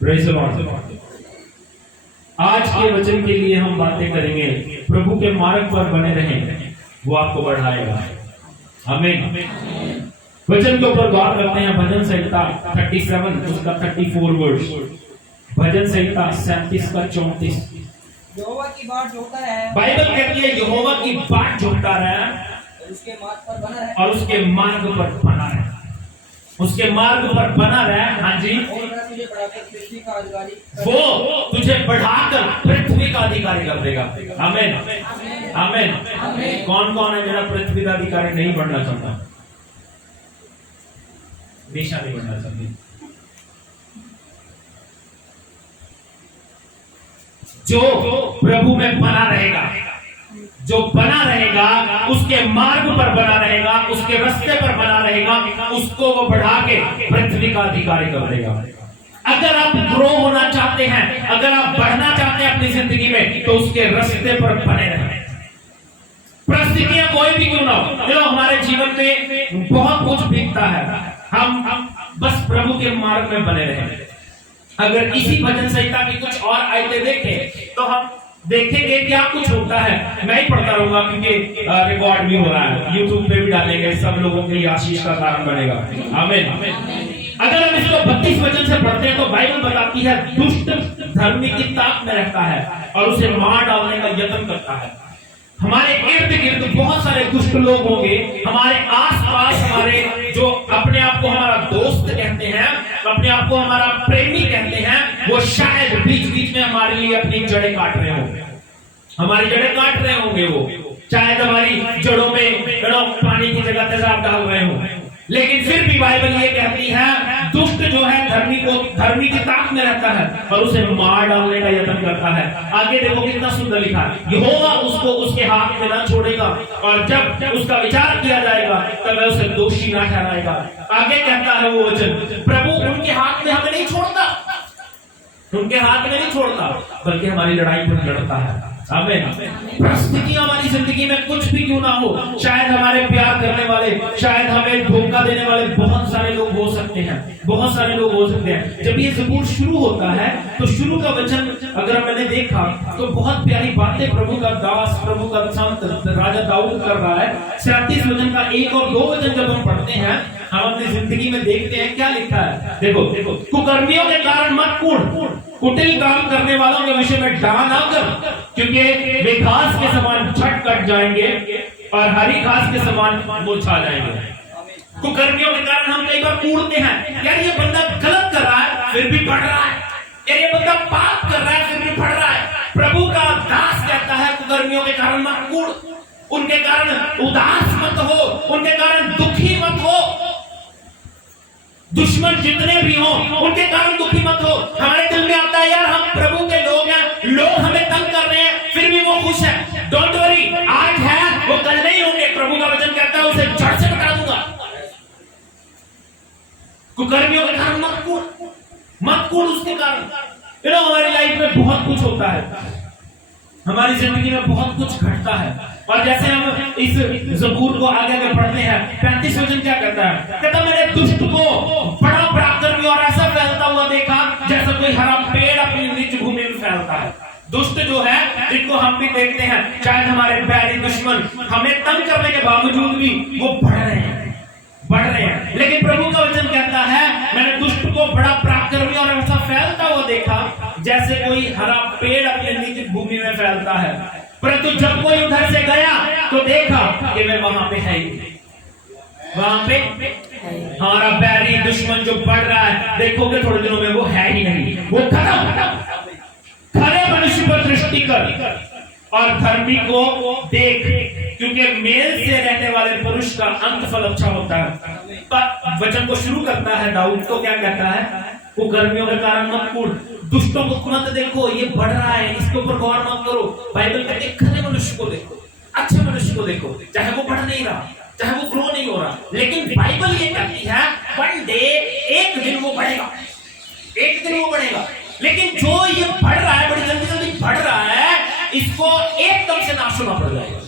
Praise the Lord. आज के वचन के लिए हम बातें करेंगे। प्रभु के मार्ग पर बने रहें, वो आपको बढ़ाएगा। आमीन। वचन के ऊपर बात करते हैं। भजन संहिता 37 उसका 34 वर्ष। भजन संहिता 37 का 34। यहोवा की बाट जोहता है, बाइबल कहती है यहोवा की बाट जोहता रहे और उसके मार्ग पर बना है, और उसके मार्ग पर बना रहे। उसके मार्ग पर बना रहे। हाँ जी। और वह तुझे बढ़ाकर पृथ्वी का अधिकारी वो तुझे बढ़ाकर पृथ्वी का अधिकारी कर देगा। आमीन आमीन। कौन कौन है मेरा पृथ्वी का अधिकारी नहीं बनना चाहता? हमेशा नहीं बनना चाहते। जो प्रभु में बना रहेगा, जो बना रहेगा, उसके मार्ग पर बना रहेगा, उसके रास्ते पर बना रहेगा, उसको वो बढ़ा के पृथ्वी का अधिकारी कर देगा। अगर आप ग्रो होना चाहते हैं, अगर आप बढ़ना चाहते हैं अपनी जिंदगी में, तो उसके रास्ते पर बने रहें। परिस्थितियां कोई भी क्यों ना हो, चलो हमारे जीवन में बहुत कुछ बीतता है, हम बस प्रभु के मार्ग में बने रहें। अगर इसी भजन संहिता की कुछ और आयतें देखें तो हम देखेंगे क्या कुछ होता है। मैं ही पढ़ता रहूंगा क्योंकि रिकॉर्ड भी हो रहा है, यूट्यूब पे भी डालेंगे, सब लोगों के लिए आशीष का कारण बनेगा। आमीन। अगर हम इसको 32 वचन से पढ़ते हैं तो बाइबल बताती है दुष्ट धर्मी की ताक में रहता है और उसे मार डालने का यत्न करता है। हमारे इर्द गिर्द बहुत सारे दुष्ट लोग होंगे, हमारे आसपास, हमारे जो अपने आप को हमारा दोस्त कहते हैं, अपने आप को हमारा प्रेमी कहते हैं, वो शायद बीच बीच में हमारे लिए अपनी जड़ें काट रहे होंगे, हमारी जड़ें काट रहे होंगे। वो शायद हमारी जड़ों में पानी की जगह तेजाब डाल रहे हो। लेकिन फिर भी बाइबल ये कहती है दुष्ट जो है धर्मी की ताक में रहता है और उसे मार डालने का यत्न करता है। आगे देखो कितना सुंदर लिखा है, यहोवा उसको उसके हाथ में ना छोड़ेगा और जब उसका विचार किया जाएगा तब वह उसे दोषी ना ठहराएगा। आगे कहता है वो वचन, प्रभु उनके हाथ में हमें नहीं छोड़ता, उनके हाथ में नहीं छोड़ता, बल्कि हमारी लड़ाई पर लड़ता है। आमीन। परिस्थितियां हमारी जिंदगी में कुछ भी क्यों ना हो, शायद हमारे प्यार करने वाले, शायद हमें धोखा देने वाले बहुत सारे लोग हो सकते हैं, बहुत सारे लोग हो सकते हैं। जब ये ज़बूर शुरू होता है तो शुरू का वचन अगर मैंने देखा तो बहुत प्यारी बातें प्रभु का दास, प्रभु का संत राजा दाऊद कर रहा है। 37 वचन का 1 और 2 वचन जब हम पढ़ते हैं, हम अपनी जिंदगी में देखते हैं क्या लिखा है। देखो, कुकर्मियों के कारण मत कूद, कुटिल काम करने वालों के विषय में डा ना कर, क्योंकि वे घास के समान झट कट जाएंगे और हरी घास के समान मुरझा जाएंगे। कुकर्मियों के कारण हम कई बार कूदते हैं, यार ये बंदा गलत कर रहा है फिर भी पढ़ रहा है, यार ये बंदा पाप कर रहा है फिर भी पढ़ रहा है। प्रभु का दास कहता है कुकर्मियों के कारण मत कूद, उनके कारण उदास मत हो, उनके कारण दुखी मत हो। दुश्मन जितने भी हों उनके कारण दुखी मत हो। हमारे दिल में आता है यार हम प्रभु के लोग हैं, लोग हमें तंग कर रहे हैं फिर भी वो खुश है। डोंट वरी, आज है वो कल नहीं होंगे। प्रभु का वचन कहता है उसे जड़ से बता दूंगा। कुकर्मियों के कारण मत कूद उसके कारण। हमारी लाइफ में बहुत कुछ होता है, हमारी जिंदगी में बहुत कुछ घटता है। और जैसे हम इस ज़बूर को आगे में पढ़ते हैं, 35 वचन क्या कहता है? कहता मैंने दुष्ट को बड़ा पराक्रमी और ऐसा फैलता हुआ देखा जैसा कोई हरा पेड़ अपनी निज भूमि में फैलता है। दुष्ट जो है जिनको हम भी देखते हैं, शायद हमारे बैरी दुश्मन हमें तंग करने के बावजूद भी वो बढ़ रहे हैं। लेकिन प्रभु का वचन कहता है मैंने दुष्ट को बड़ा पराक्रमी और ऐसा फैलता हुआ देखा जैसे कोई हरा पेड़ अपने निज भूमि में फैलता है। परंतु जब कोई उधर से गया तो देखा कि मैं वहां पे है ही, वहां पे हमारा बैरी दुश्मन जो बढ़ रहा है, देखोगे थोड़े दिनों में वो है ही नहीं, वो खत्म। खरे मनुष्य पर दृष्टि कर और धर्मी को देख, क्योंकि मेल से रहने वाले पुरुष का अंत फल अच्छा होता है। वचन को शुरू करता है दाऊद तो क्या कहता है, कुकर्मियों के कारण मत कूद, दुष्टों को मत देखो, ये बढ़ रहा है, इसके ऊपर गौर मत करो। बाइबल कहती है खरे मनुष्य को देखो, अच्छे मनुष्य को देखो, चाहे वो बढ़ नहीं रहा, चाहे वो ग्रो नहीं हो रहा, लेकिन बाइबल ये कहती है वन डे, एक दिन वो बढ़ेगा, एक दिन वो बढ़ेगा। लेकिन जो ये बढ़ रहा है, बड़ी जल्दी जल्दी बढ़ रहा है, इसको एकदम से नाश होना पड़ जाएगा,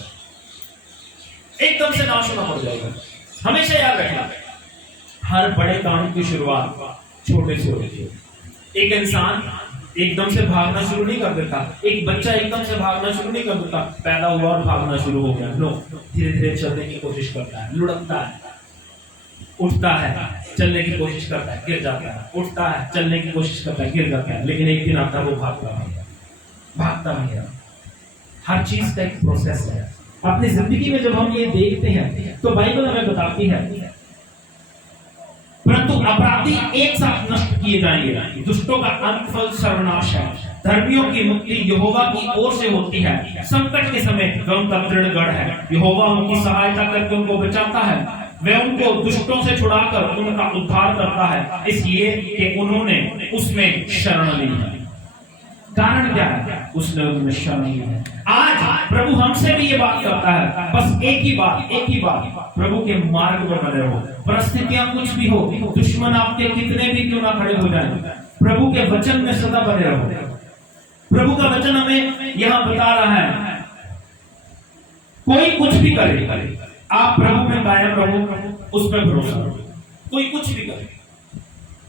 एकदम से नाश होना पड़ जाएगा। हमेशा याद रखना, हर बड़े काम की शुरुआत छोटे से होती है। एक इंसान एकदम से भागना शुरू नहीं कर देता, एक बच्चा एकदम से भागना शुरू नहीं कर देता, पैदा हुआ और भागना शुरू हो गया। नो, धीरे धीरे चलने की कोशिश करता है, लुढ़कता है, उठता है, चलने की कोशिश करता है, गिर जाता है, उठता है, चलने की कोशिश करता है, गिर जाता है, लेकिन एक दिन आता है वो भागता रहेगा। हर चीज का एक प्रोसेस है। अपनी जिंदगी में जब हम ये देखते हैं तो बाइबल हमें बताती है, परंतु अपराधी एक साथ नष्ट किए जाएंगे, दुष्टों का अंत फल सर्वनाश है, धर्मियों की मुक्ति यहोवा की ओर से होती है, संकट के समय वह उनका दृढ़ गढ़ है, यहोवा उनकी सहायता करके उनको बचाता है, वह उनको दुष्टों से छुड़ाकर उनका उद्धार करता है, इसलिए कि उन्होंने उसमें शरण ली है। कारण क्या है? उसने उनमें शरण ली है। आज प्रभु हमसे भी ये बात करता है, बस एक ही बात, प्रभु के मार्ग पर बने रहो, परिस्थितियां कुछ भी हो, दुश्मन आपके कितने भी क्यों ना खड़े हो जाए, प्रभु के वचन में सदा बने रहो। प्रभु का वचन हमें यहाँ बता रहा है, कोई कुछ भी करे, आप प्रभु में कायम रहो, उस पर भरोसा रहो। कोई कुछ भी करे,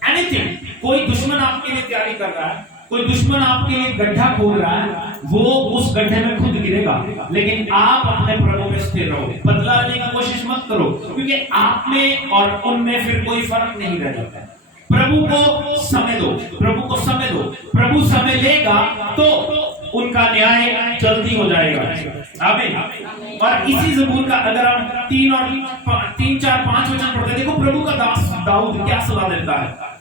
एनीथिंग, कोई दुश्मन आपके लिए तैयारी कर रहा है, कोई दुश्मन आपके लिए गड्ढा खोल रहा है, वो उस गड्ढे में खुद गिरेगा, लेकिन आप अपने प्रभु में स्थिर रहो, बदला लेने की कोशिश मत करो, क्योंकि आप में और उनमें फिर कोई फर्क नहीं रह जाता। प्रभु को समय दो, प्रभु समय लेगा तो उनका न्याय जल्दी हो जाएगा। आमीन। और इसी ज़बूर का अगर हम 3, 4, 5 वचन पढ़ते, देखो प्रभु का दास दाऊद क्या सलाह देता है।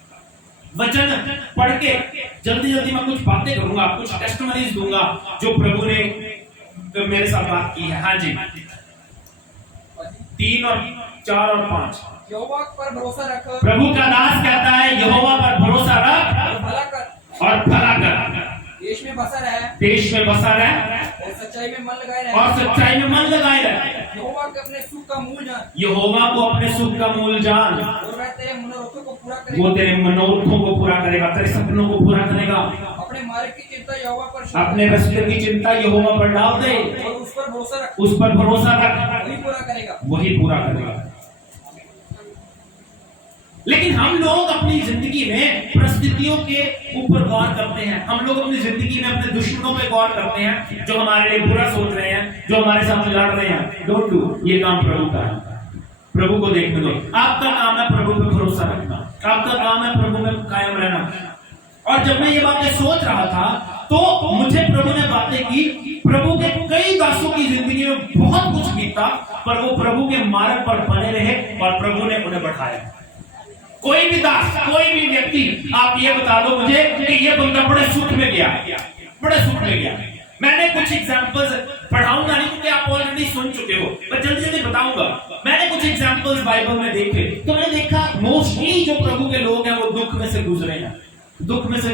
वचन पढ़ के जल्दी मैं कुछ बातें करूंगा, कुछ टेस्टिमनीज दूंगा जो प्रभु ने मेरे साथ बात की है। हाँ जी, 3 और 4 और 5। यहोवा पर भरोसा रख, प्रभु का दास कहता है यहोवा पर भरोसा रख और भला कर, देश में बसा रहे, और सच्चाई में मन लगाए रहे, यहोवा को अपने सुख का मूल जान, और वह तेरे मनोरथों को पूरा करेगा, तेरे सपनों को पूरा करेगा। अपने मार्ग की चिंता यहोवा पर, अपने रास्ते की चिंता यहोवा पर डाल दे, और उस पर भरोसा रख, वही पूरा करेगा। लेकिन हम लोग अपनी जिंदगी में परिस्थितियों के ऊपर गौर करते हैं, हम लोग अपनी जिंदगी में अपने दुश्मनों पे गौर करते हैं, जो हमारे लिए बुरा सोच रहे हैं, जो हमारे साथ लड़ रहे हैं। डोंट डू, ये काम प्रभु का है, प्रभु को देखने दो। आपका काम है प्रभु पे भरोसा रखना, आपका काम है प्रभु में कायम रहना। और जब मैं ये बातें सोच रहा था तो मुझे प्रभु ने बातें की, प्रभु के कई दासों की जिंदगी में बहुत कुछ बीता, पर वो प्रभु के मार्ग पर बने रहे और प्रभु ने उन्हें बढ़ाया। कोई भी दास, कोई भी व्यक्ति, आप ये बता दो मुझे कि ये बंदा बड़े सुख में गया। मैंने कुछ एग्जांपल्स पढ़ाऊंगा नहीं क्योंकि आप ऑलरेडी सुन चुके हो, पर जल्दी बताऊंगा। मैंने कुछ एग्जांपल्स बाइबल में देखे, तो मैंने देखा मोस्टली जो प्रभु के लोग हैं वो दुख में से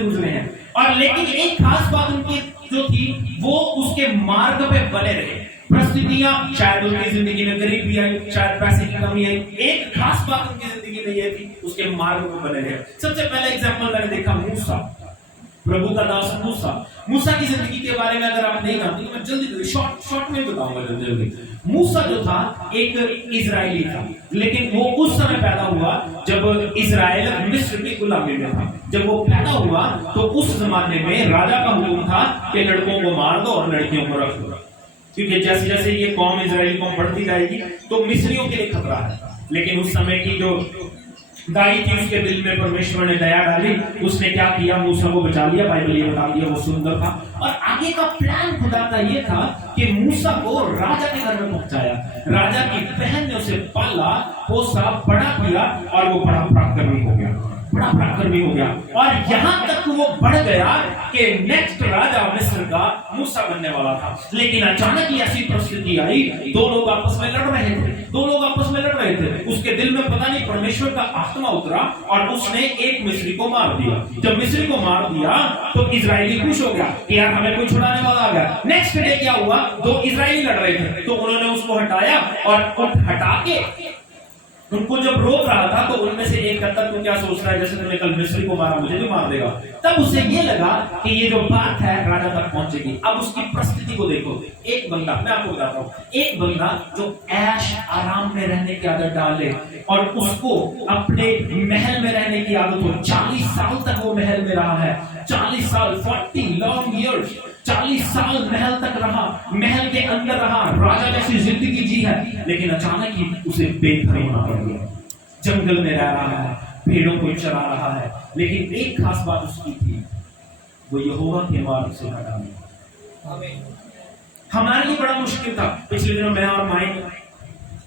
गुजरे हैं, और लेकिन एक खास बात उनकी जो थी वो उसके मार्ग पे बने रहे। परिस्थितियां शायद उनकी जिंदगी में गरीबी आई, शायद पैसे की कमी आई, एक खास बात उनकी जिंदगी में ये थी, उसके मार्ग पे बने रहे। सबसे पहला एग्जांपल मैंने देखा मूसा, प्रभु का दास मूसा की जिंदगी के बारे में अगर आप नहीं जानते तो मैं जल्दी शॉर्ट में बताऊंगा जल्दी। मूसा जो था एक इजरायली था, लेकिन वो उस समय पैदा हुआ जब इजराइल मिस्र की गुलामी में था। जब वो पैदा हुआ तो उस जमाने में राजा का हुक्म था कि लड़कों को मार दो और लड़कियों को रख दो, क्योंकि जैसे जैसे ये कौम इजराइली कौम बढ़ती जाएगी तो मिस्रियों के लिए खतरा है। लेकिन उस समय की जो दाई थी उसके दिल में परमेश्वर ने दया डाली, उसने क्या किया, मूसा को बचा लिया। बाइबल ये बता दिया, वो सुंदर था। और आगे का प्लान खुदा का ये था कि मूसा को राजा के घर में पहुंचाया, राजा की बहन ने उसे पाला, पोसा, बड़ा किया और वो बड़ा पराक्रमी हो गया। और यहाँ तक वो बढ़ गया कि नेक्स्ट राजा मिस्र का मूसा बनने वाला था। लेकिन अचानक ही ऐसी परिस्थिति आई, दो लोग आपस में लड़ रहे थे। उसके दिल में पता नहीं परमेश्वर का आत्मा उतरा और उसने एक मिस्री को मार दिया। जब मिस्री को मार दिया तो इजरायली खुश हो गया कि यार हमें कोई छुड़ाने वाला आ गया। नेक्स्ट डे क्या हुआ, दो इजरायली लड़ रहे थे तो उन्होंने उसको हटाया और हटा के उनको जब रोक रहा था तो उनमें से एक कहता तू क्या सोच रहा है, जैसे तुमने कल मिस्री को मारा मुझे भी मार देगा। तब उसे ये लगा कि ये जो बात है राजा तक पहुंचेगी। अब उसकी परिस्थिति को देखो, एक बंदा, मैं आपको बताता हूँ, एक बंदा जो ऐश आराम में रहने की आदत डाले और उसको अपने महल में रहने की आदत हो, 40 साल तक वो महल में रहा है, 40 साल 40 लॉन्ग इयर्स, 40 साल महल तक रहा, महल के अंदर रहा, राजा जैसी जिंदगी जी है, लेकिन अचानक ही उसे बेघर होना पड़ गया। जंगल में रह रहा है, भेड़ों को चरा रहा है, लेकिन एक खास बात उसकी थी, वो यहोवा के मार्ग से हटा नहीं। हमारे लिए बड़ा मुश्किल था। पिछले दिनों मैं और माइक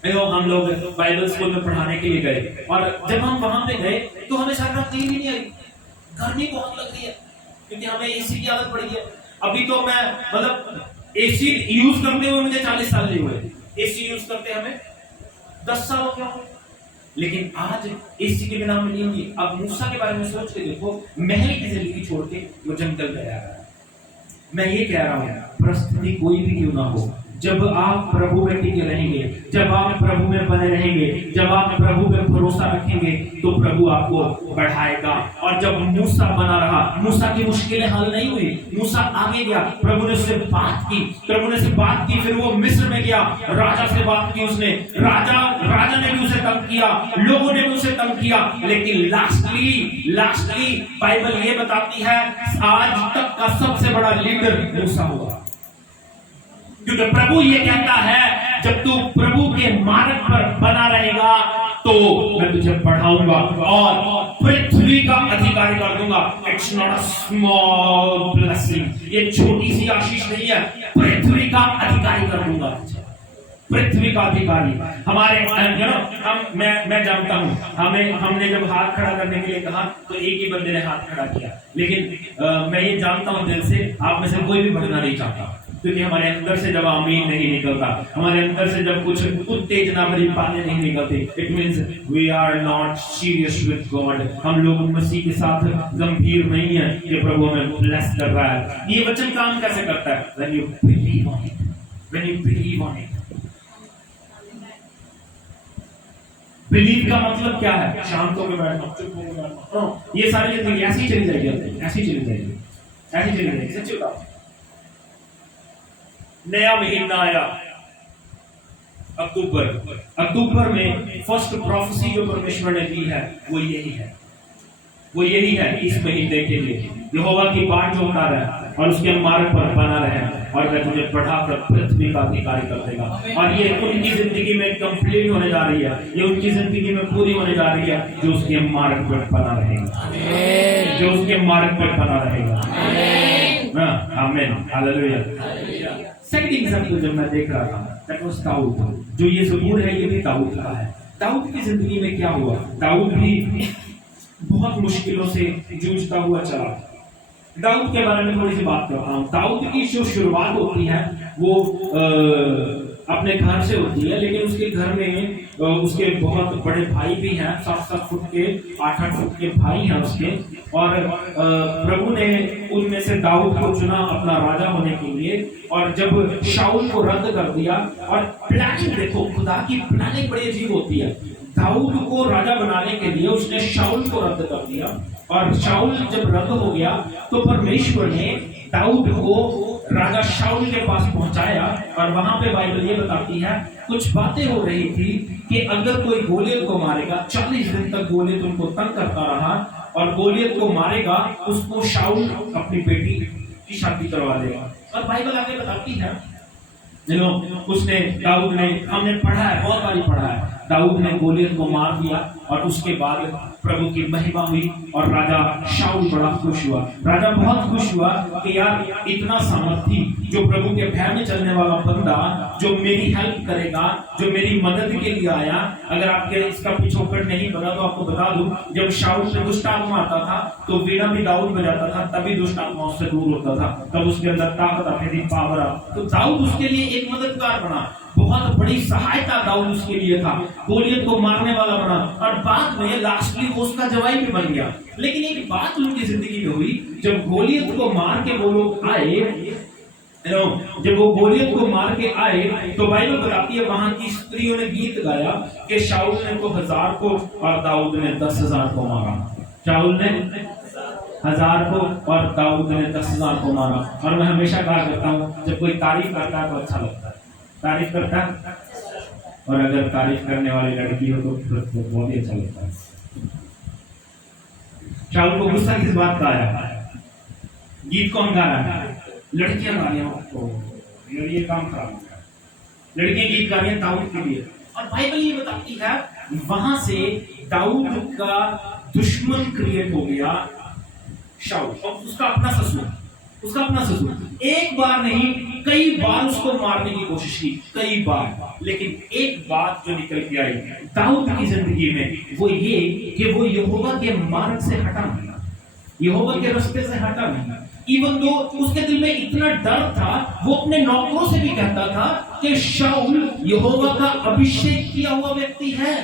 हम लोग बाइबल स्कूल में पढ़ाने के लिए गए और जब हम वहां पे गए तो हमें सारी रात नींद ही नहीं आई, गर्मी बहुत लग रही है क्योंकि हमें एसी की आदत पड़ी है। अभी तो मैं मतलब एसी यूज करते हुए मुझे 40 साल नहीं हुए, एसी यूज करते हमें 10 साल हो गया, लेकिन आज एसी के बिना हम नहीं होगी। अब मूसा के बारे में सोच के देखो, महल की जिंदगी छोड़ के वो जंगल में आ रहा है। मैं ये कह रहा हूं, परिस्थिति कोई भी क्यों ना हो, जब आप प्रभु में टिके रहेंगे, जब आप प्रभु में बने रहेंगे, जब आप प्रभु में भरोसा रखेंगे तो प्रभु आपको बढ़ाएगा। और जब मूसा बना रहा, मूसा की मुश्किलें हल नहीं हुई, मूसा आगे गया, प्रभु ने उससे बात की, प्रभु ने उससे बात की, फिर वो मिस्र में गया, राजा से बात की उसने, राजा ने भी उसे तंग किया, लोगों ने भी उसे तंग किया, लेकिन लास्टली बाइबल ये बताती है आज तक का सबसे बड़ा लीडर मूसा हुआ। क्योंकि प्रभु ये कहता है जब तू प्रभु के मार्ग पर बना रहेगा तो मैं तुझे बढ़ाऊंगा और पृथ्वी का अधिकारी कर दूंगा। It's not a small blessing, ये छोटी सी आशीष नहीं है, पृथ्वी का अधिकारी कर दूंगा, पृथ्वी का अधिकारी। हमारे मैं जानता हूं, हमने जब हाथ खड़ा करने के लिए कहा तो एक ही बंदे ने हाथ खड़ा किया, लेकिन मैं ये जानता हूं दिल से आप में से कोई भी बढ़ना नहीं चाहता, क्योंकि हमारे अंदर से जब आमीन नहीं निकलता, हमारे अंदर से जब कुछ उत्तेजना भरी बातें नहीं निकलती, it means we are not serious with God. हम लोग मसीह के साथ गंभीर नहीं है कि प्रभु हमें ब्लेस कर रहा है। ये वचन काम कैसे करता है? When you believe on it, when you believe on it. Believe का मतलब क्या है? शांत होकर बैठना, चुप होकर बैठना, ये सारी जिंदगी ऐसी चली जाएगी, ऐसी चली जाएगी, ऐसी चली जाएगी। सच्ची बताओ, नया महीना आया अक्टूबर में फर्स्ट प्रोफेसी जो परमेश्वर ने दी है वो यही है इस महीने के लिए यहोवा की बाट जो उतारा है और उसके मार्ग पर बना रहे और वह तुझे बढ़ाकर पृथ्वी का अधिकारी कर देगा। और ये उनकी जिंदगी में कंप्लीट होने जा रही है, ये उनकी जिंदगी में पूरी होने जा रही है जो उसके मार्ग पर बना रहेगा, जो उसके मार्ग पर बना रहेगा। आमीन, हालेलुया। सेकंड एग्जांपल जब मैं देख रहा था दैट वाज दाऊद, जो ये ज़बूर है ये भी दाऊद का है। दाऊद की जिंदगी में क्या हुआ? दाऊद भी बहुत मुश्किलों से जूझता हुआ चला। दाऊद के बारे में थोड़ी सी बात करता हूँ। दाऊद की जो शुरुआत होती है वो अपने घर से होती है, लेकिन उसके घर में उसके बहुत बड़े भाई भी हैं, 7-7 फुट के 8-8 फुट के भाई हैं उसके, और प्रभु ने उनमें से दाऊद को चुना अपना राजा होने के लिए। और जब शाऊल को रद्द कर दिया, और प्लानिंग देखो, खुदा की प्लानिंग बड़ी अजीब होती है। दाऊद को राजा बनाने के लिए उसने शाऊल को रद्द कर दिया, और शाऊल जब रद्द हो गया तो परमेश्वर ने दाऊद को राजा शाऊल के पास पहुंचाया। और वहां पे बाइबल ये बताती है कुछ बातें हो रही थी कि अगर कोई गोलियत को मारेगा, 40 दिन तक गोलियत उनको तंग करता रहा, और गोलियत को मारेगा उसको शाऊल अपनी बेटी की शादी करवा देगा। और बाइबल आगे बताती है उसने दाऊद ने, हमने पढ़ा है, बहुत बारी पढ़ा है, दाऊद ने गोलियत को मार दिया और उसके बाद प्रभु की महिमा हुई और राजा शाऊल बड़ा खुश हुआ। राजा बहुत खुश हुआ कि यार इतना सामर्थी, जो प्रभु के भय में चलने वाला बंदा, जो मेरी हेल्प करेगा, जो मेरी मदद के लिए आया। अगर आपके इसका पिछोकड़ नहीं पता तो आपको बता दूं, जब शाऊल से दुष्ट आत्मा आता था तो वीणा भी दाऊद बजाता था, तभी दुष्ट आत्मा उससे दूर होता था, तब उसके अंदर ताकत आती थी, पावर आ। तो दाऊद उसके लिए एक मददगार बना, बहुत बड़ी सहायता दाऊद उसके लिए था, गोलियत को मारने वाला बना, और बाद में लास्टली उसका जवाई भी बन गया। लेकिन एक बात उनकी जिंदगी में हुई, जब गोलियत को मार के वो लोग आए जब वो गोलियत को मार के आए तो बाइबल बताती है वहां की स्त्रियों ने गीत गाया कि शाऊल ने तो 1000 को और दाऊद ने 10,000 को मारा। शाऊल ने 1000 को और दाऊद ने 10,000 को मारा। और मैं हमेशा कहा करता हूँ जब कोई तारीफ करता है तो अच्छा लगता है, तारीफ करता है, और अगर तारीफ करने वाली लड़की हो तो फिर बहुत ही अच्छा लगता है। शाऊल को गुस्सा किस बात का आया? गीत कौन गा रहा है? लड़कियां गा रही हैं, ये काम खराब है। लड़कियां गीत गा रही हैं दाऊद के लिए, और बाइबल ये बताती है वहां से दाऊद का दुश्मन क्रिएट हो गया शाऊल, और उसका अपना ससुर एक बार नहीं कई बार उसको मारने की कोशिश की, कई बार। लेकिन एक बात जो निकल के आई दाऊद की जिंदगी में वो ये कि वो यहोवा के मार्ग से हटा नहीं, यहोवा के रास्ते से हटा नहीं। इवन दो उसके दिल में इतना डर था, वो अपने नौकरों से भी कहता था कि शाऊल यहोवा का अभिषेक किया हुआ व्यक्ति है,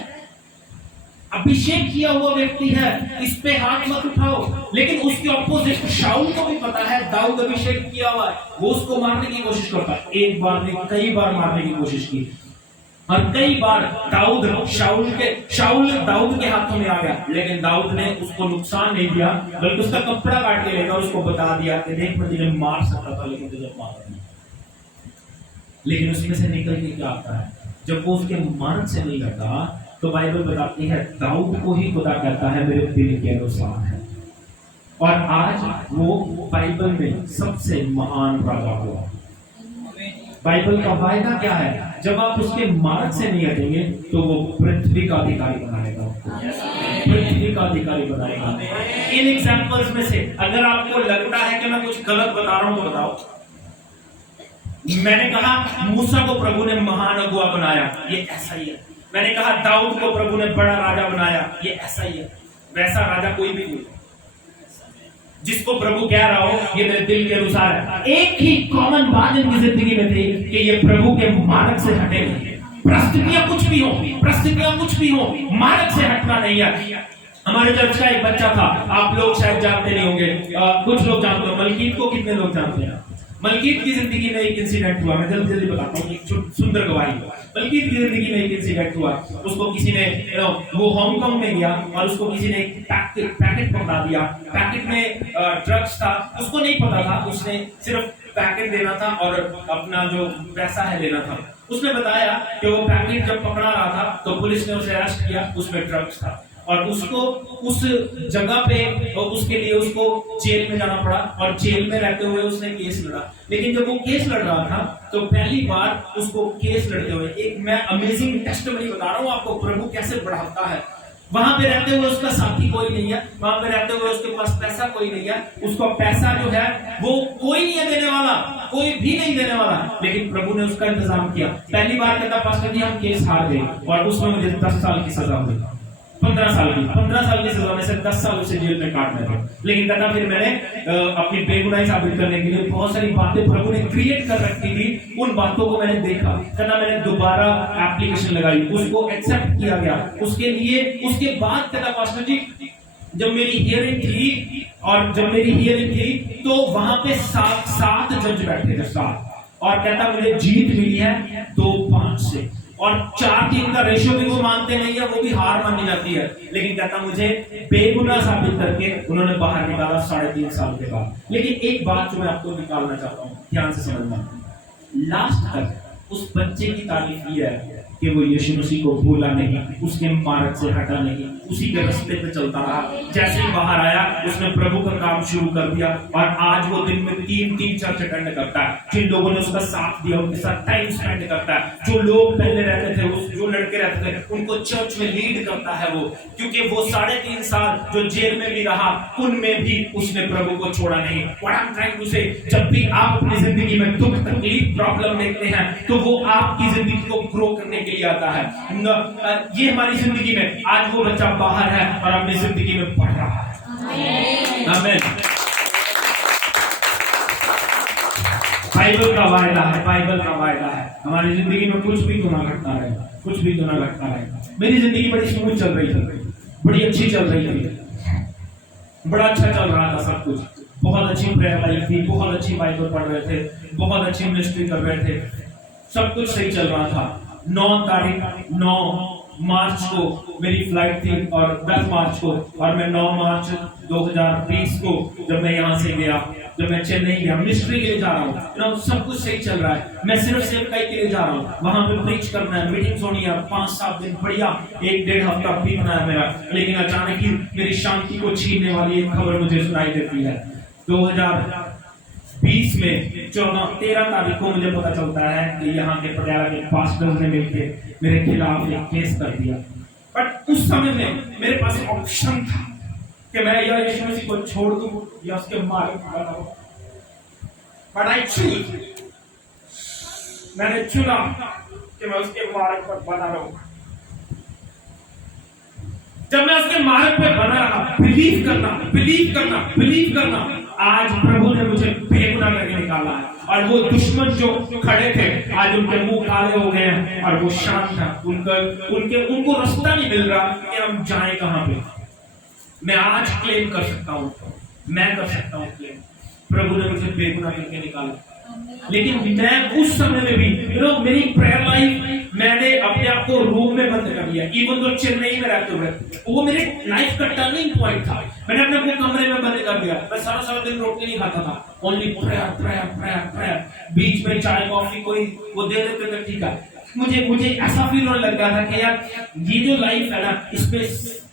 अभिषेक किया हुआ व्यक्ति है, इस पे हाथ मत उठाओ। लेकिन उसके ऑपोजिट शाऊल को भी पता है दाऊद अभिषेक किया हुआ है, वो उसको मारने की कोशिश करता है। एक बार नहीं कई बार मारने की कोशिश की, और कई बार शाऊल दाऊद के हाथों में आ गया, लेकिन दाऊद ने उसको नुकसान नहीं दिया, बल्कि उसका कपड़ा काट के लेकर उसको बता दिया कि देख मैं तुझे मार सकता था लेकिन तुझे मारा नहीं। लेकिन उसमें से निकल के क्या आता है, जब वो उसके मार्ग से नहीं हटा तो बाइबल बताती है दाऊद को ही खुदा कहता है मेरे दिल के अनुसार है, और आज वो बाइबल में सबसे महान राजा हुआ। बाइबल का वायदा क्या है? जब आप उसके मार्ग से नहीं हटेंगे तो वो पृथ्वी का अधिकारी बनाएगा, पृथ्वी का अधिकारी बनाएगा। इन एग्जांपल्स में से अगर आपको लगता है कि मैं कुछ गलत बता रहा हूं तो बताओ। मैंने कहा मूसा को प्रभु ने महान अगुआ बनाया, ये ऐसा ही है। मैंने कहा दाऊद को प्रभु ने बड़ा राजा बनाया, ये ऐसा ही है। वैसा राजा कोई भी नहीं जिसको प्रभु कह रहा हो ये मेरे दिल के अनुसार है। एक ही कॉमन बात इनकी जिंदगी में थी कि ये प्रभु के मार्ग से हटे नहीं। परिस्थितियां कुछ भी हो, मार्ग से हटना नहीं है। हमारे चर्च का एक बच्चा था, आप लोग शायद जानते नहीं होंगे, कुछ लोग जानते हो। मलकीत को कितने लोग जानते हैं? मलकीत की जिंदगी में एक इंसिडेंट हुआ, मैं जल्दी बताता हूँ, एक सुंदर गवाही। मलकीत की जिंदगी में एक इंसिडेंट हुआ, उसको किसी ने वो हांगकांग में गया और उसको किसी ने पैकेट पकड़ा दिया। पैकेट में ड्रग्स था, उसको नहीं पता था, उसने सिर्फ पैकेट देना था और अपना जो पैसा है लेना था। उसने बताया कि वो पैकेट जब पकड़ा रहा था तो पुलिस ने उसे अरेस्ट किया, उसमें ड्रग्स था, और उसको उस जगह पे उसके लिए उसको जेल में जाना पड़ा, और जेल में रहते हुए उसने केस लड़ा। लेकिन जब वो केस लड़ रहा था तो पहली बार उसको केस लड़ते हुए एक मैं अमेजिंग टेस्टिमनी बता रहा हूँ आपको, प्रभु कैसे बढ़ाता है। वहां पे रहते हुए उसका साथी कोई नहीं है, वहां पे रहते हुए उसके पास पैसा कोई नहीं है, उसका पैसा जो है वो कोई नहीं है देने वाला, कोई भी नहीं देने वाला, लेकिन प्रभु ने उसका इंतजाम किया। पहली बार कहता पास्टर जी हम केस हार गए और उसमें मुझे 10 साल की सजा हुई, 15 साल की सजा में से 10 साल उसे जेल में काटने थे। लेकिन कहता फिर मैंने अपनी बेगुनाही साबित करने के लिए बहुत सारी बातें प्रभु ने क्रिएट कर रखी थी, उन बातों को मैंने देखा। कहता मैंने दोबारा एप्लीकेशन लगाई, उसको एक्सेप्ट किया गया उसके लिए। उसके बाद कहता पास्टर जी जब मेरी हियरिंग थी तो वहां पे सात जज बैठे थे, 7, और कहता मुझे जीत मिली है 2-5 से, और 4-3 का रेशियो भी वो मानते नहीं है, वो भी हार मानी जाती है। लेकिन कहता मुझे बेगुनाह साबित करके उन्होंने बाहर निकाला 3.5 साल के बाद। लेकिन एक बात जो मैं आपको निकालना चाहता हूँ, ध्यान से समझना, लास्ट तक उस बच्चे की तारीफ ये है कि वो यीशु मसीह को भूला नहीं, उसके मार्ग से हटा नहीं, उसी के रास्ते पे चलता रहा। जैसे ही बाहर आया उसने प्रभु का काम शुरू कर दिया, और आज वो दिन में 3 चर्च अटेंड करता है। जिन लोगों ने उसका साथ दिया उनके साथ टाइम स्पेंड करता है। जो लोग पहले रहते थे, जो लड़के रहते थे, उनको चर्च में लीड करता है वो, क्योंकि वो 3.5 साल जो जेल में भी रहा उनमें भी उसने प्रभु को छोड़ा नहीं। What I'm trying to say, जब भी आप अपनी जिंदगी में दुख, तकलीफ, प्रॉब्लम देखते हैं तो वो आपकी जिंदगी को ग्रो करने के लिए आता है। ये हमारी जिंदगी में आज वो बच्चा बाहर है और अपनी जिंदगी में पढ़ रहा है। आमीन। बाइबल का वायदा है, हमारी जिंदगी में कुछ भी गुनाह घटता रहेगा, मेरी जिंदगी बड़ी स्मूथ चल रही थी, बड़ी अच्छी चल रही थी, बड़ा अच्छा चल रहा था सब कुछ, बहुत अच्छी प्रेयर लाइफ थी, बहुत अच्छी बाइबल पढ़ रहे थे, बहुत अच्छी मिनिस्ट्री कर रहे थे, सब कुछ सही चल रहा था। 9 मार्च को मेरी फ्लाइट थी और 10 मार्च को, और मैं 9 मार्च 2020 को जब मैं यहाँ से गया, जब मैं चेन्नई गया, मिनिस्ट्री के लिए जा रहा हूँ, सब कुछ सही चल रहा है, मैं सिर्फ सेवकाई के लिए जा रहा हूँ, वहां पे प्रीच करना है, मीटिंग्स होनी है, 5-7 दिन बढ़िया, 1-1.5 हफ्ता बीतना है मेरा। लेकिन अचानक ही मेरी शांति को छीनने वाली एक खबर मुझे सुनाई देती है। 2020 में 13 तारीख को मुझे पता चलता है कि यहाँ के पटियाला के पास्टर्स ने मिलकर मेरे खिलाफ एक केस कर दिया। बट उस समय में मेरे पास ऑप्शन था कि मैं या यीशु मसीह को छोड़ दूं या उसके मार्ग पर बनाऊं। बट आई चूज, मैंने चुना कि मैं उसके मार्ग पर बना रहूंगा। जब मैं उसके मार्ग पर बना रहा, बिलीव करना, आज प्रभु ने मुझे बेगुनाह करके निकाला है। और वो दुश्मन जो खड़े थे, आज उनके मुंह काले हो गए हैं और वो शांत है, उनको रास्ता नहीं मिल रहा कि हम जाएं कहां पे। मैं आज क्लेम कर सकता हूं, मैं कर सकता हूं क्लेम, प्रभु ने मुझे बेगुनाह करके निकाला। लेकिन मैं उस समय में भी मेरी प्रेयर लाइफ, मैंने अपने आप को रूम में बंद कर लिया। इवन तो चेन्नई में रहते हुए वो मेरे लाइफ का टर्निंग पॉइंट था। मैंने अपने कमरे में बंद कर दिया। मैं सारा दिन रोटी नहीं खाता था, ओनली प्रेयर। बीच में चाय कॉफी कोई वो दे देते थे, ठीक है। मुझे ऐसा फील होने लग गया था कि यार ये जो लाइफ है ना, इसमें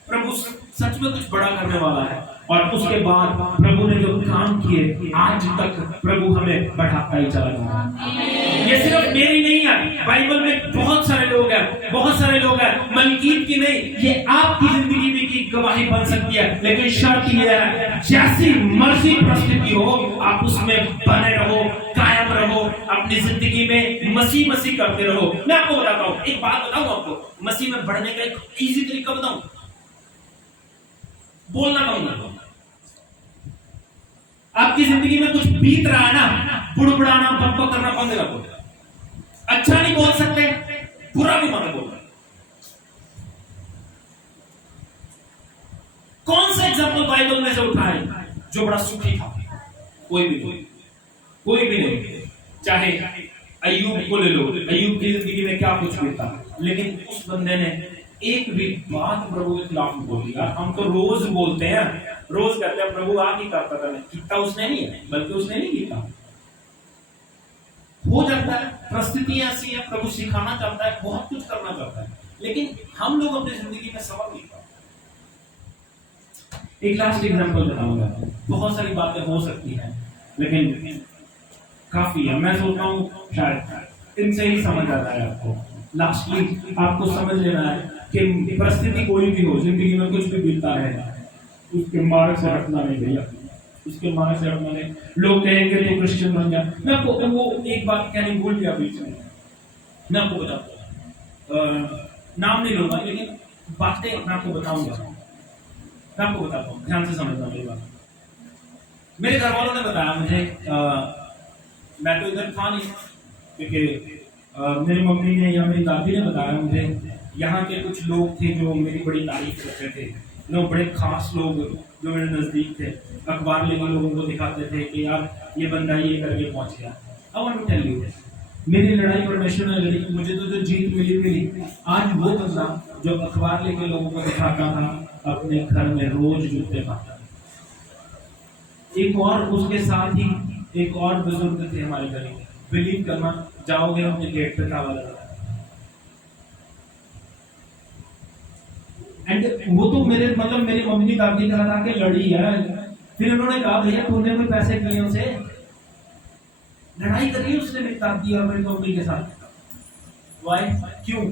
प्रभु सच में कुछ बड़ा करने वाला है। और उसके बाद प्रभु ने जो काम किए, आज तक प्रभु हमें बढ़ाता ही चला जा रहा है। ये सिर्फ मेरी नहीं है, बाइबल में बहुत सारे लोग हैं, मलकीत की नहीं, ये आपकी जिंदगी में की गवाही बन सकती है। लेकिन शर्त ये है, जैसी मर्जी परिस्थिति हो, आप उसमें बने रहो, कायम रहो, अपनी जिंदगी में मसीह करते रहो। मैं आपको बताता हूँ, एक बात बताऊं आपको, मसीह में बढ़ने का एक इजी तरीका बताऊं, बोलना बंद कर दो। आपकी जिंदगी में कुछ बीत रहा है ना, बुड़बुड़ाना, बकबक करना बंद कर दो। अच्छा नहीं बोल सकते, बुरा भी मत बोलना। कौन सा एग्जाम्पल बाइबल में से उठाए जो बड़ा सुखी था? कोई भी नहीं। चाहे अय्यूब को ले लो, अय्यूब की जिंदगी में क्या कुछ बीता, लेकिन उस बंदे ने एक भी बात प्रभु के खिलाफ बोल दिया। हम तो रोज बोलते हैं, रोज कहते हैं प्रभु आ नहीं करता था, कितना उसने नहीं है, बल्कि उसने नहीं किया। हो जाता है, परिस्थितियां ऐसी है, प्रभु सिखाना चाहता है, बहुत कुछ करना चाहता है, लेकिन हम लोग अपनी जिंदगी में सबक नहीं पाते। एक लास्ट एग्जांपल बताऊंगा। बहुत सारी बातें हो सकती हैं, लेकिन काफी है। मैं सोचता हूँ शायद इनसे ही समझ आता है आपको। लास्टली आपको समझ लेना है कि परिस्थिति कोई भी हो, जिंदगी में कुछ भी बीतता है, उसके मार्ग से हटना नहीं भैया, उसके मार्ग से हटना नहीं। लोग कहेंगे तो क्रिश्चियन बन गया। मैं आपको वो एक बात कहने भूल गया बीच में, मैं आपको बताता हूँ, नाम नहीं लूंगा, लेकिन बातें मैं आपको बताऊंगा, मैं आपको बताता हूँ, ध्यान से समझना मेरी बात। मेरे घर वालों ने बताया मुझे, मैं तो इधर था नहीं, क्योंकि मेरी मम्मी ने या मेरी दादी ने बताया मुझे, यहाँ के कुछ लोग थे जो मेरी बड़ी तारीफ करते थे, लोग बड़े खास लोग जो मेरे नजदीक थे, अखबार लेके लोगों को दिखाते थे कि यार ये बंदा ये करके पहुंच गया। अब मैं टेल यू, मेरी लड़ाई परमेश्वर ने लड़ी, मुझे तो जो जीत मिली। आज वो बंदा जो अखबार लेके लोगों को दिखाता था, अपने घर में रोज जूते खाता। एक और उसके साथ ही एक और बुजुर्ग थे हमारे घर में, बिलीव करना, जाओगे उनके गेट पे ताला लगा, एंड वो तो मेरी मम्मी दादी का था कि लड़ी है। फिर उन्होंने कहा भैया तूने कोई पैसे किए उसे, लड़ाई करी उसने मेरी दादी और मेरी मम्मी के साथ। वाई, क्यों?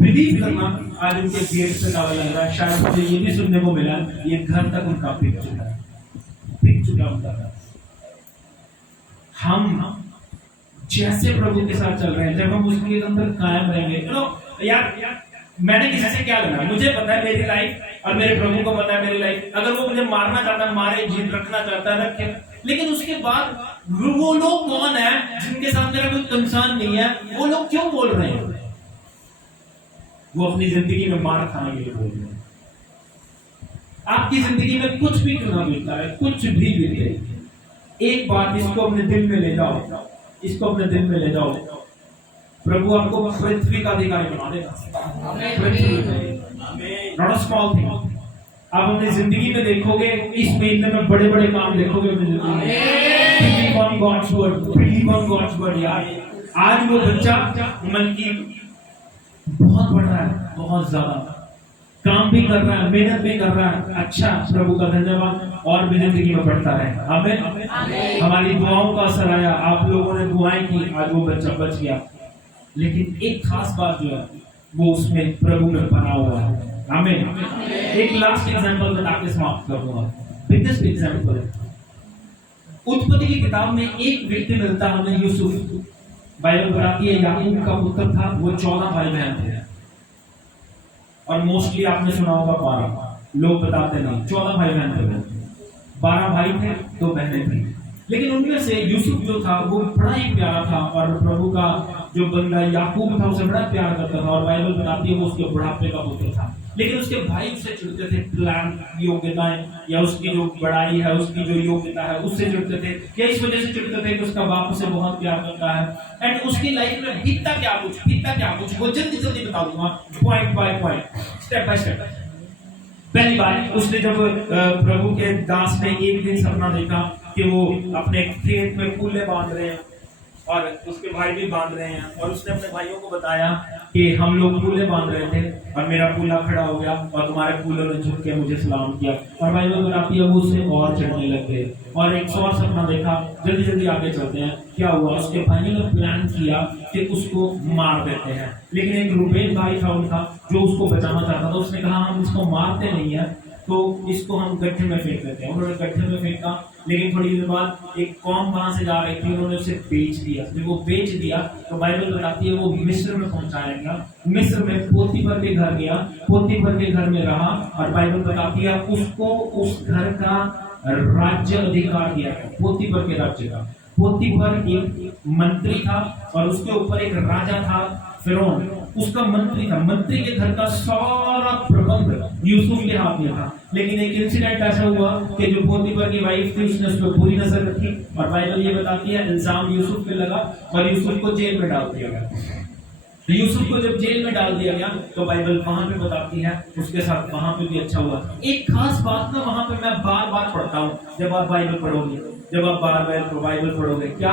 बिलीव करना, आज उनके गेट पे ताला लग रहा है। शायद मुझे ये भी सुनने को मिला, ये घर तक उनका बिक चुका उनका घर। हम जैसे प्रभु के साथ चल रहे हैं, जब हम उसके अंदर कायम रहेंगे, यार मैंने किसी से क्या लेना, मुझे पता है मेरी लाइफ और मेरे प्रभु को पता है मेरी लाइफ। अगर वो मुझे मारना चाहता है मारे, जीत रखना चाहता है रखे, लेकिन उसके बाद वो लोग कौन है जिनके साथ मेरा कोई कंसर्न नहीं है, वो लोग क्यों बोल रहे हैं? वो अपनी जिंदगी में मार खाने के लिए बोल रहे हैं। आपकी जिंदगी में कुछ भी क्यों ना बीतता है, कुछ भी बीते, एक बात इसको अपने दिल में ले जाओ, इसको अपने दिल में ले जाओ, प्रभु आपको पृथ्वी का अधिकारी बना देगा। Not a small thing. आप अपनी जिंदगी में देखोगे, इस महीने में बड़े बड़े काम देखोगे अपनी जिंदगी में। Believe on God's word, believe on God's word यार। आज वो बच्चा मन की बहुत बढ़ रहा है, बहुत ज्यादा काम भी कर रहा है, मेहनत भी कर रहा है। अच्छा, प्रभु का धन्यवाद, और भी जिंदगी में बढ़ता है। आमीन। हमारी दुआओं का असर आया, आप लोगों ने दुआएं की, आज वो बच्चा बच गया। लेकिन एक खास बात जो है वो उसमें प्रभु में बना हुआ है। आमीन। एक लास्ट एग्जांपल बता के समाप्त करूंगा। बिगेस्ट एग्जांपल, उत्पत्ति की किताब में एक व्यक्ति मिलता है हमें, यूसुफ। बाइबल बताती है याकूब का पुत्र था, वो 14 भाई बहन थे, और मोस्टली आपने सुना होगा 12, लोग बताते नहीं, 14 भाई बहन थे, 12 भाई थे, 2 बहनें थी। लेकिन उनमें से यूसुफ जो था वो बड़ा ही प्यारा था, और प्रभु का जो बंदा याकूब था उसे बड़ा प्यार करता था, और बाइबल बताती है वो उसके बुढ़ापे का पुत्र था। लेकिन उसके भाई उससे चिढ़ते थे, प्लान योग्यताएं या उसकी जो बड़ाई है, उसकी जो योग्यता है उससे चिढ़ते थे, या इस वजह से चिढ़ते थे कि उसका बाप उसे बहुत प्यार करता है। एंड उसकी लाइफ में बीतता क्या कुछ वो जल्दी जल्दी बता दूंगा, point by point, step by step. पहली बार उसने जब प्रभु के दास ने एक दिन सपना देखा कि वो अपने खेत में कूले बांध रहे हैं, और उसके भाई भी बांध रहे हैं, और उसने अपने भाइयों को बताया कि हम लोग कूले बांध रहे थे और मेरा कूला खड़ा हो गया और तुम्हारे कूलों ने झुक के मुझे सलाम किया। और बाइबल बताती है वो उससे और चढ़ने लग गए, और एक और सपना देखा। जल्दी जल्दी आगे चलते हैं। क्या हुआ, उसके भाइयों ने प्लान किया कि उसको मार देते हैं, लेकिन एक रूबेन भाई था उनका जो उसको बचाना चाहता था। उसने कहा हम इसको मारते नहीं है तो इसको हम गड्ढे में फेंक देते हैं। उन्होंने गड्ढे में फेंका, लेकिन थोड़ी देर बाद एक कौम वहां से जा रही थी, उन्होंने उसे बेच दिया। जब वो बेच दिया तो बाइबल बताती है वो मिस्र में पहुंचाया गया। मिस्र में पोतीफर के घर गया, पोतीफर के घर में रहा, और बाइबल बताती है उसको उस घर का राज्य अधिकार दिया गया, पोतीफर के राज्य का। पोतीफर एक मंत्री था और उसके ऊपर एक राजा था, फिरौन, उसका मंत्री था। मंत्री के घर का सारा प्रबंध यूसुफ के हाथ में था। लेकिन एक इंसिडेंट ऐसा हुआ कि जो पोतीफर की वाइफ थी उसने उस पर बुरी नजर रखी, और बाइबल ये बताती है इल्जाम यूसुफ पे लगा और यूसुफ को जेल में डाल दिया गया। यूसुफ को जब जेल में डाल दिया गया तो बाइबल वहां पे बताती है उसके साथ वहां पे भी अच्छा हुआ। एक खास बात ना वहां पे मैं बार बार पढ़ता हूँ, जब आप बाइबल पढ़ोगे, जब आप बार बार बाइबल पढ़ोगे, क्या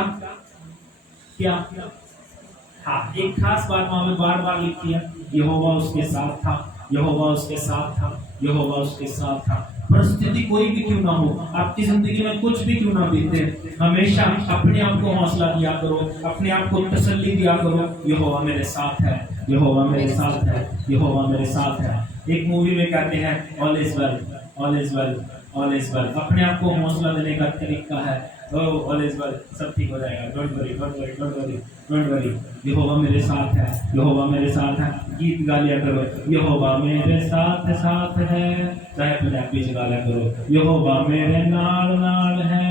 हाँ, एक खास बात वहां पे बार बार लिखी है, यहोवा उसके साथ था, यहोवा उसके साथ था, यहोवा उसके साथ था। परिस्थिति कोई भी क्यों ना हो, आपकी जिंदगी में कुछ भी क्यों ना बीते, हमेशा अपने आप को हौसला दिया करो, अपने आप को तसल्ली दिया करो, यहोवा मेरे साथ है, यहोवा मेरे साथ है, यहोवा मेरे साथ है। एक मूवी में कहते हैं all is well, all is well, all is well. अपने आप को हौसला देने का तरीका है, ऑल इज वेल, सब ठीक हो जाएगा, don't worry, don't worry, don't worry, don't worry, यहोवा मेरे साथ है, यहोवा मेरे साथ है। गीत गा लिया करो, यहोवा मेरे साथ साथ है, चाहे पंजाबी च गा लिया करो, यहोवा मेरे नाल नाल है,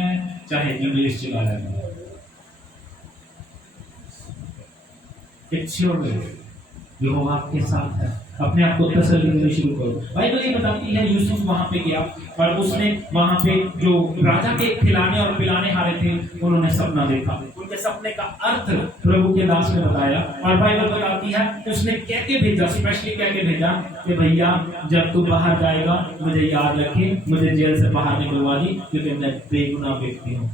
चाहे इंग्लिश च गा लिया करो। इट्स योर वे, यहोवा आपके साथ है। अपने आप को तसल्ली देनी शुरू करो। बाइबल ये बताती है यूसुफ वहां पे गया और उसने वहां पे जो राजा के खिलाने और पिलाने हारे थे उन्होंने सपना देखा। उनके सपने का अर्थ प्रभु के दास ने बताया, और बाइबल बताती है उसने कह के भेजा, स्पेशली कह के भेजा कि भैया जब तू बाहर जाएगा मुझे याद रखे, मुझे जेल से बाहर निकलवा दी, क्योंकि मैं बेगुनाह व्यक्ति हूँ।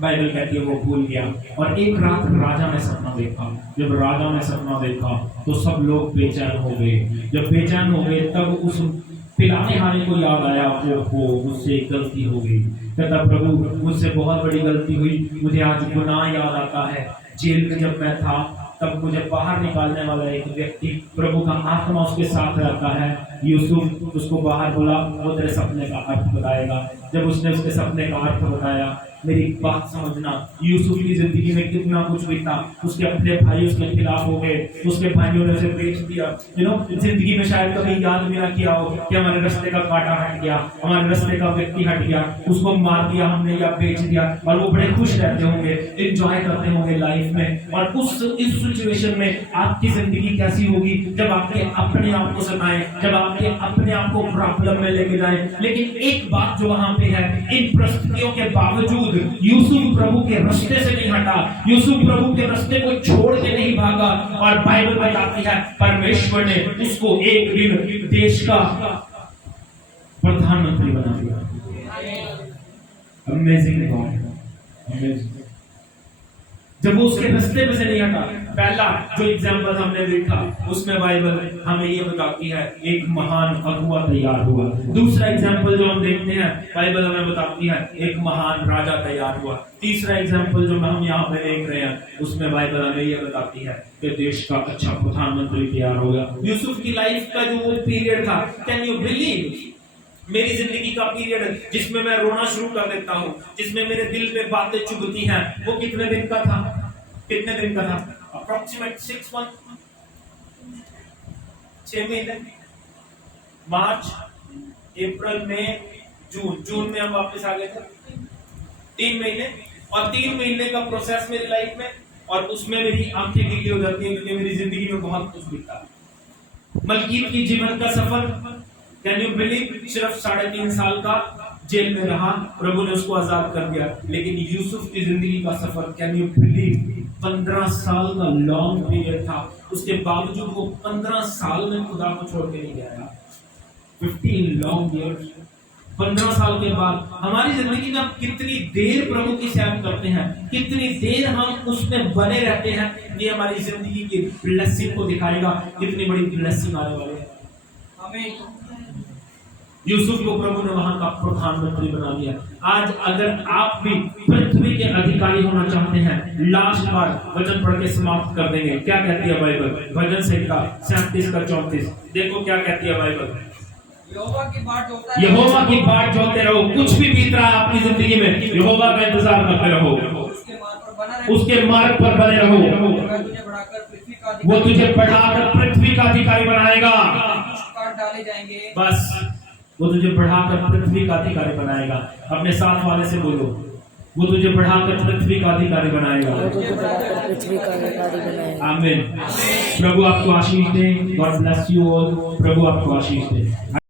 बाइबल कहती है वो भूल गया, और एक रात राजा ने सपना देखा। जब राजा ने सपना देखा तो सब लोग बेचैन हो गए। जब बेचैन हो गए तब उस पिलाने हारे को याद आया, ओहो मुझसे गलती हो गई। कहता प्रभु मुझसे बहुत बड़ी गलती हुई, मुझे आज गुनाह याद आता है। जेल में जब मैं था तब मुझे बाहर निकालने वाला एक व्यक्ति, प्रभु का आत्मा उसके साथ रहता है, यूसुफ उसको बाहर बुला, वो तेरे सपने का अर्थ बताएगा। जब उसने उसके सपने का अर्थ बताया मेरी बात समझना, यूसुफ की जिंदगी में कितना कुछ बीता, उसके अपने भाई उसके खिलाफ हो गए, उसके भाइयों ने उसे बेच दिया। जिंदगी में शायद कभी याद भी ना किया हो कि हमारे रास्ते का कांटा हट गया, हमारे रास्ते का व्यक्ति हट गया, उसको मार दिया हमने या बेच दिया, और वो बड़े खुश रहते होंगे, एंजॉय करते होंगे लाइफ में। और इस सिचुएशन में आपकी जिंदगी कैसी होगी जब आपके अपने आप को सताएं, जब आपके अपने आप को प्रॉब्लम में लेके जाएं। लेकिन एक बात जो वहां पे है, इन परिस्थितियों के बावजूद यूसुफ प्रभु के रास्ते से नहीं हटा, यूसुफ प्रभु के रास्ते को छोड़ के नहीं भागा। और बाइबल बताती है परमेश्वर ने उसको एक दिन देश का प्रधानमंत्री बना दिया। Amazing God, amazing. जब वो उसके रास्ते में से नहीं हटा, पहला जो एग्जाम्पल हमने देखा उसमें बाइबल हमें ये बताती है एक महान अगुआ तैयार हुआ। दूसरा एग्जाम्पल जो हम देखते हैं बाइबल हमें बताती है एक महान राजा तैयार हुआ। तीसरा एग्जाम्पल जो हम यहाँ पे देख रहे हैं उसमें बाइबल हमें ये बताती है कि देश का अच्छा प्रधानमंत्री तैयार हो गया। यूसुफ की लाइफ का जो वो पीरियड था, कैन यू बिलीव, मेरी जिंदगी का पीरियड जिसमें मैं रोना शुरू कर देता हूँ, जिसमें मेरे दिल पे बातें चुभती हैं, वो कितने दिन का था? कितने दिन का था? अप्रोक्सीमेट 6 मंथ, 6 महीने। मार्च, अप्रैल, मई, जून में हम वापस आ गए थे। 3 महीने, और 3 महीने का प्रोसेस मेरी लाइफ में, और उसमें मेरी आंखें गीली हो जाती हैं क्योंकि मेरी जिंदगी में बहुत कुछ बीता। मलकीत की जीवन का सफर, कैन यू बिलीव, सिर्फ 3.5 साल का जेल में रहा, प्रभु ने उसको आजाद कर दिया। लेकिन यूसुफ की जिंदगी का सफर, कैन यू बिलीव, 15 साल का लॉन्ग पीरियड था। उसके बावजूद वो 15 साल में खुदा को छोड़ के नहीं गया। 15 लॉन्ग ईयर्स, 15 साल के बाद हमारी जिंदगी में हम कितनी देर प्रभु की सेवा करते हैं, कितनी देर हम उसमें बने रहते हैं, ये हमारी जिंदगी की ब्लेसिंग को दिखाएगा, कितनी बड़ी ब्लेसिंग आने वाली है। हमें यूसुफ को प्रभु ने वहां का प्रधानमंत्री बना दिया। आज अगर आप भी पृथ्वी के अधिकारी होना चाहते हैं, लास्ट बार वचन पढ़ के समाप्त कर देंगे। क्या कहती है बाइबल? भजन संहिता 37 का 34, देखो क्या कहती है बाइबल। यहोवा की बाट जोते रहो, कुछ भी बीत रहा है आपकी जिंदगी में, यहोवा का इंतजार करते रहो, उसके मार्ग पर बने रहो। वो तुझे बढ़ाकर पृथ्वी का अधिकारी बनाएगा। डाले जाएंगे, बस वो तुझे बढ़ाकर पृथ्वी का अधिकारी बनाएगा। अपने साथ वाले से बोलो, वो तुझे बढ़ाकर पृथ्वी का अधिकारी बनाएगा। आमीन। प्रभु आपको आशीष दे। God bless you all. प्रभु आपको आशीष दे।